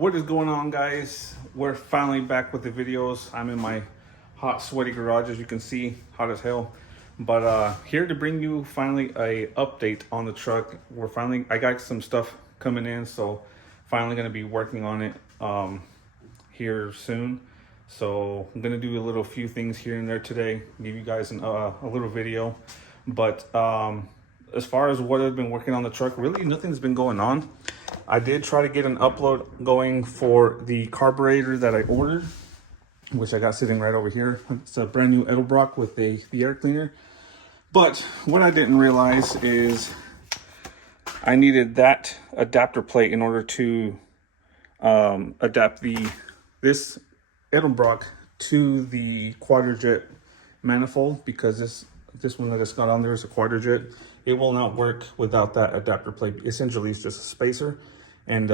What is going on, guys? We're finally back with the videos. I'm in my hot, sweaty garage, as you can see, hot as hell. But here to bring you finally a update on the truck. I got some stuff coming in, so finally gonna be working on it here soon. So I'm gonna do a few things here and there today, give you guys a little video. But as far as what I've been working on the truck, really nothing's been going on. I did try to get an upload going for the carburetor that I ordered, which I got sitting right over here. It's a brand new Edelbrock with the air cleaner. But what I didn't realize is I needed that adapter plate in order to adapt this Edelbrock to the Quadrajet manifold, because this one that it's got on there is a Quadrajet. It will not work without that adapter plate. Essentially, it's just a spacer, and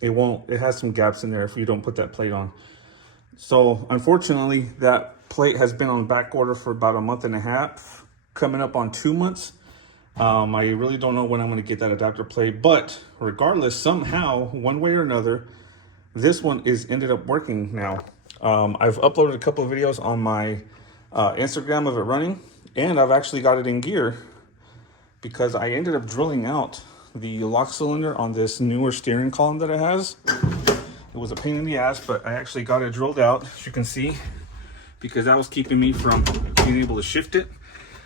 it has some gaps in there if you don't put that plate on. So unfortunately, that plate has been on back order for about a month and a half, coming up on 2 months. I really don't know when I'm going to get that adapter plate, but regardless, somehow, one way or another, this one ended up working now. I've uploaded a couple of videos on my Instagram of it running, and I've actually got it in gear, because I ended up drilling out the lock cylinder on this newer steering column that it has. It was a pain in the ass, but I actually got it drilled out, as you can see, because that was keeping me from being able to shift it.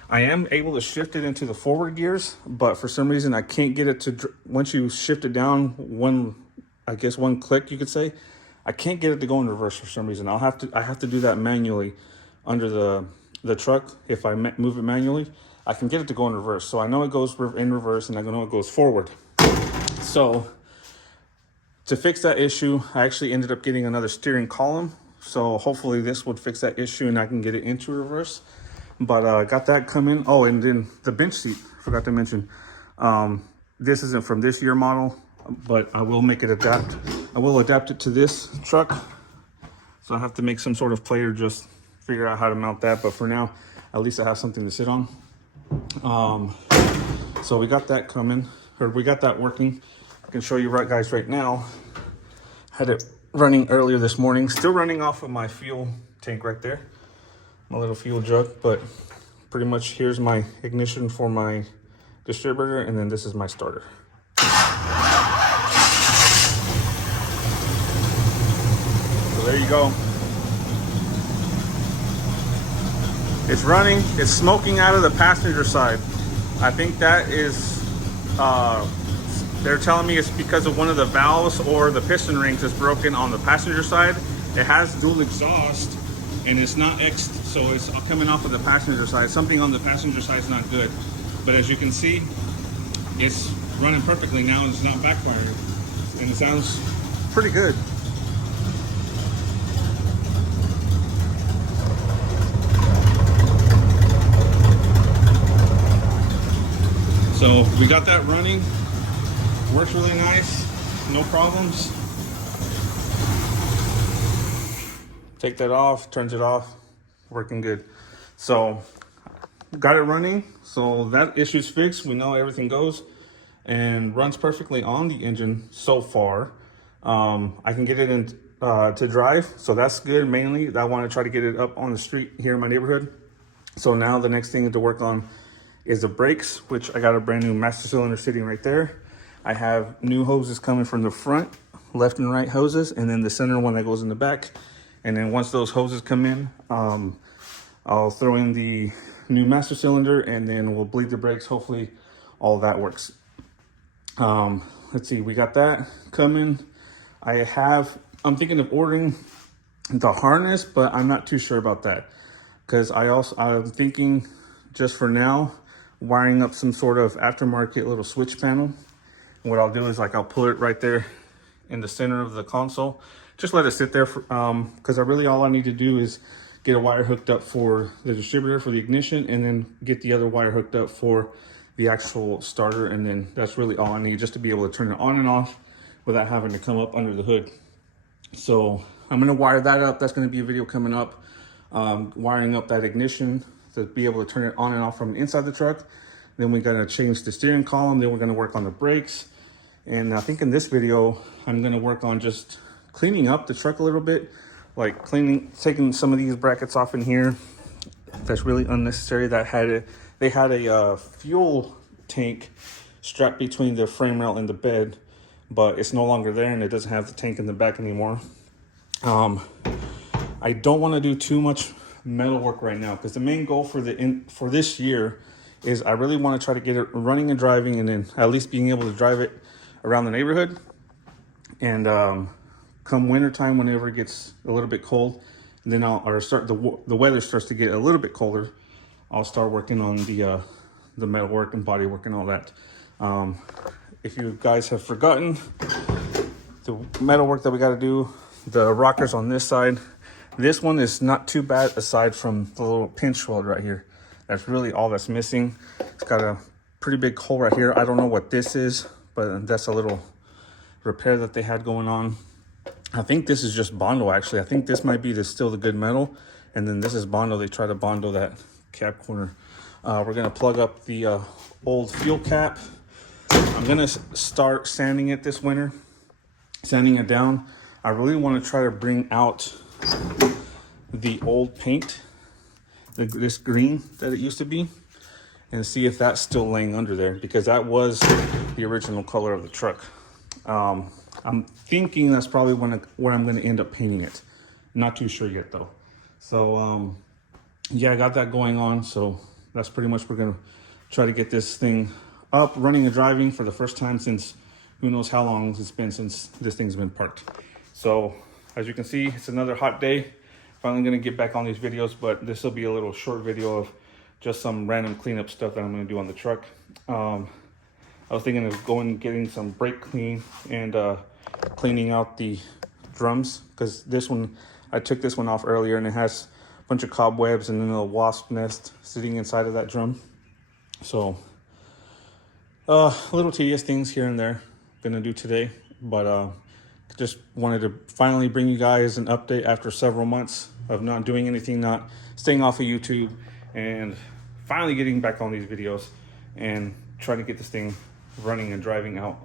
I am able to shift it into the forward gears, but for some reason I can't get it to, once you shift it down one click, you could say, I can't get it to go in reverse for some reason. I have to do that manually under the truck. If I move it manually, I can get it to go in reverse. So I know it goes in reverse, and I know it goes forward. So to fix that issue, I actually ended up getting another steering column. So hopefully this would fix that issue and I can get it into reverse. But got that coming. Oh, and then the bench seat, forgot to mention. This isn't from this year model, but I will make it adapt. I will adapt it to this truck. So I have to make some sort of plate or just figure out how to mount that. But for now, at least I have something to sit on. So we got that coming, or we got that working. I can show you guys right now. Had it running earlier this morning, still running off of my fuel tank right there, my little fuel jug. But pretty much here's my ignition for my distributor, and then this is my starter. So there you go. It's running, it's smoking out of the passenger side. I think that is, they're telling me it's because of one of the valves or the piston rings is broken on the passenger side. It has dual exhaust and it's not X'd, so it's coming off of the passenger side. Something on the passenger side is not good. But as you can see, it's running perfectly now, and it's not backfiring. And it sounds pretty good. So we got that running, works really nice, no problems. Take that off, turns it off, working good. So got it running, so that issue's fixed. We know everything goes and runs perfectly on the engine so far. I can get it in to drive, so that's good. Mainly, I want to try to get it up on the street here in my neighborhood. So now the next thing to work on is the brakes, which I got a brand new master cylinder sitting right there. I have new hoses coming from the front, left and right hoses, and then the center one that goes in the back. And then once those hoses come in, I'll throw in the new master cylinder, and then we'll bleed the brakes. Hopefully all that works. Let's see, we got that coming. I'm thinking of ordering the harness, but I'm not too sure about that, because I'm thinking just for now, wiring up some sort of aftermarket little switch panel. And what I'll do is I'll pull it right there in the center of the console. Just let it sit there because all I need to do is get a wire hooked up for the distributor for the ignition, and then get the other wire hooked up for the actual starter. And then that's really all I need, just to be able to turn it on and off without having to come up under the hood. So I'm going to wire that up. That's going to be a video coming up, wiring up that ignition to be able to turn it on and off from inside the truck. Then we're going to change the steering column. Then we're going to work on the brakes. And I think in this video, I'm gonna work on just cleaning up the truck a little bit, like taking some of these brackets off in here. That's really unnecessary. They had a fuel tank strapped between the frame rail and the bed, but it's no longer there and it doesn't have the tank in the back anymore. I don't want to do too much metal work right now because the main goal for this year is I really want to try to get it running and driving, and then at least being able to drive it around the neighborhood. And come winter time, whenever it gets a little bit cold, then the weather starts to get a little bit colder, I'll start working on the metal work and body work and all that. If you guys have forgotten, the metal work that we got to do, the rockers on this side, this one is not too bad aside from the little pinch weld right here. That's really all that's missing. It's got a pretty big hole right here. I don't know what this is, but that's a little repair that they had going on. I think this is just Bondo, actually. I think this might be still the good metal. And then this is Bondo. They try to Bondo that cap corner. We're going to plug up the old fuel cap. I'm going to start sanding it this winter, sanding it down. I really want to try to bring out the old paint, this green that it used to be, and see if that's still laying under there, because that was the original color of the truck. I'm thinking that's probably where I'm going to end up painting it. Not too sure yet though. So yeah, I got that going on. So that's pretty much, we're going to try to get this thing up, running and driving for the first time since who knows how long it's been since this thing's been parked. So as you can see, it's another hot day. Finally going to get back on these videos, but this will be a little short video of just some random cleanup stuff that I'm going to do on the truck. I was thinking of getting some brake clean and cleaning out the drums, because this one, I took this one off earlier and it has a bunch of cobwebs and then a wasp nest sitting inside of that drum. So little tedious things here and there gonna do today, but just wanted to finally bring you guys an update after several months of not doing anything, not staying off of YouTube, and finally getting back on these videos and trying to get this thing running and driving out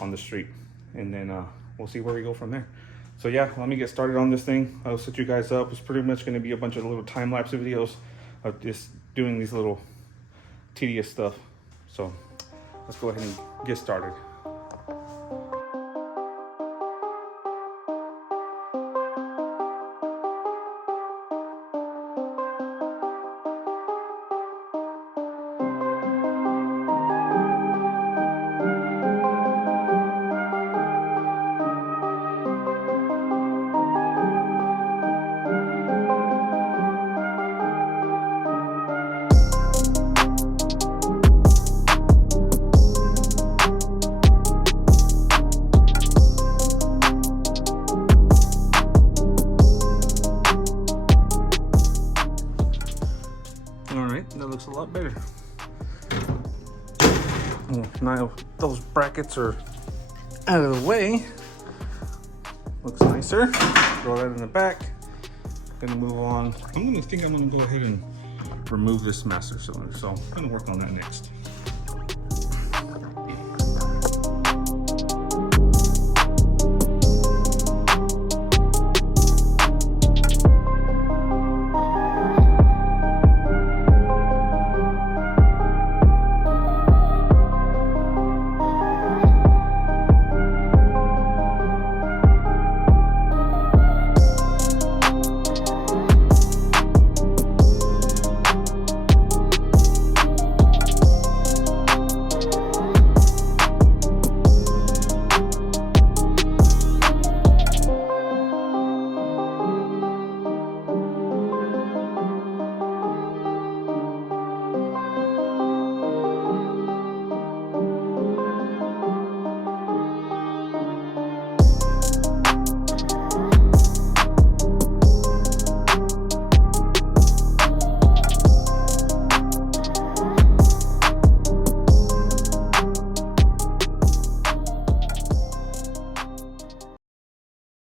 on the street. And then we'll see where we go from there. So yeah, let me get started on this thing. I'll set you guys up. It's pretty much going to be a bunch of little time-lapse videos of just doing these little tedious stuff. So let's go ahead and get started. That looks a lot better. Now those brackets are out of the way. Looks nicer. Throw that in the back. Gonna move on. I'm gonna go ahead and remove this master cylinder. So I'm gonna work on that next.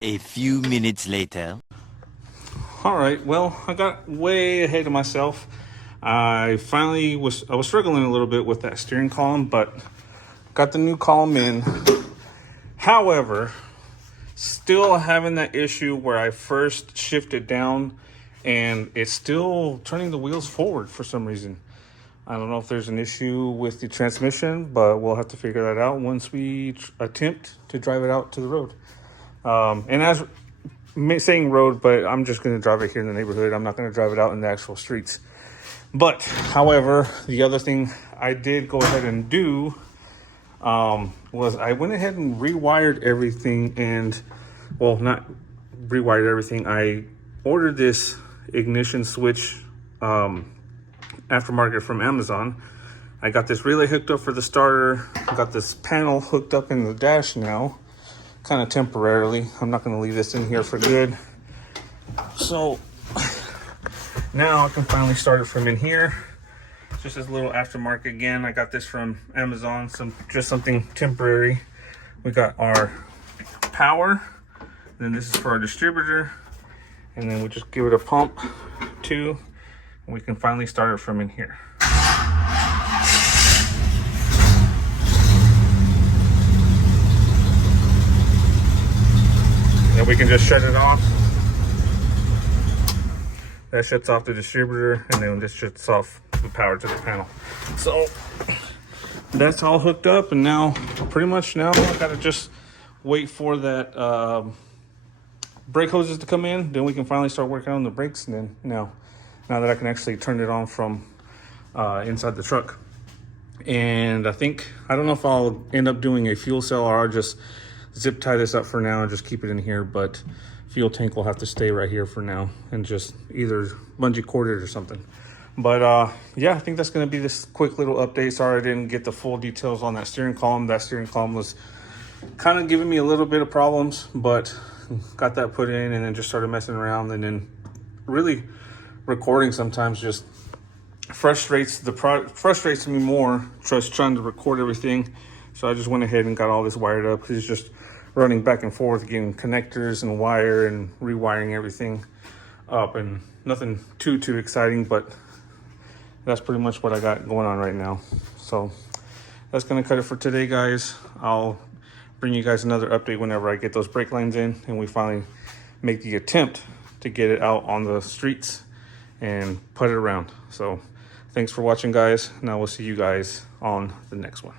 A few minutes later. All right, well, I got way ahead of myself. I was struggling a little bit with that steering column, but got the new column in. However, still having that issue where I first shifted down and it's still turning the wheels forward for some reason. I don't know if there's an issue with the transmission, but we'll have to figure that out once we attempt to drive it out to the road. And as saying road, but I'm just going to drive it here in the neighborhood. I'm not going to drive it out in the actual streets. But, however, the other thing I did go ahead and do was I went ahead and rewired everything and, well, not rewired everything. I ordered this ignition switch aftermarket from Amazon. I got this relay hooked up for the starter. I got this panel hooked up in the dash now, kind of temporarily. I'm not going to leave this in here for good. So now I can finally start it from in here. Just this little aftermarket again. I got this from Amazon, just something temporary. We got our power, then this is for our distributor, and then we just give it a pump too, and we can finally start it from in here. And we can just shut it off. That shuts off the distributor, and then this shuts off the power to the panel. So that's all hooked up, and now pretty much now I gotta just wait for that brake hoses to come in. Then we can finally start working on the brakes. And then now that I can actually turn it on from inside the truck. And I don't know if I'll end up doing a fuel cell or I'll just zip tie this up for now and just keep it in here, but fuel tank will have to stay right here for now and just either bungee cord it or something. But yeah, I think that's going to be this quick little update. Sorry I didn't get the full details on that steering column. That steering column was kind of giving me a little bit of problems, but got that put in and then just started messing around. And then really recording sometimes just frustrates me more, just trying to record everything. So I just went ahead and got all this wired up because it's just running back and forth, getting connectors and wire and rewiring everything up, and nothing too exciting, but that's pretty much what I got going on right now. So that's gonna cut it for today, guys. I'll bring you guys another update whenever I get those brake lines in and we finally make the attempt to get it out on the streets and put it around. So thanks for watching, guys. Now we'll see you guys on the next one.